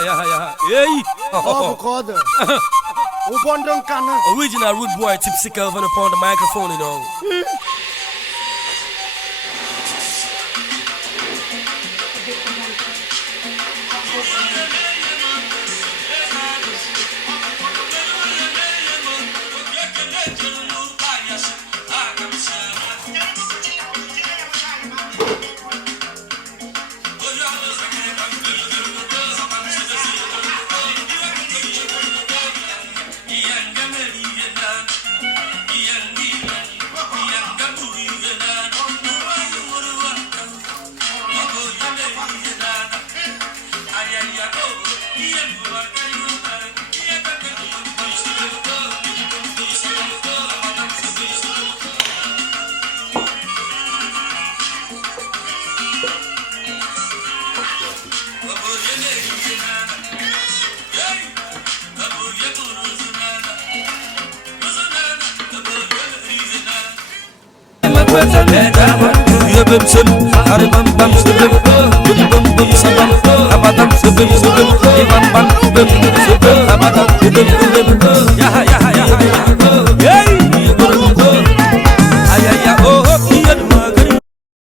Hey! Avocado. O bondon kana. Original rude boy, Tipsy Calvin upon the microphone, you know. Yebem sem, aribam bam sebem, bum bum sabam, abadam sebem sebem, ibam bam sebem sebem, abadam sebem sebem,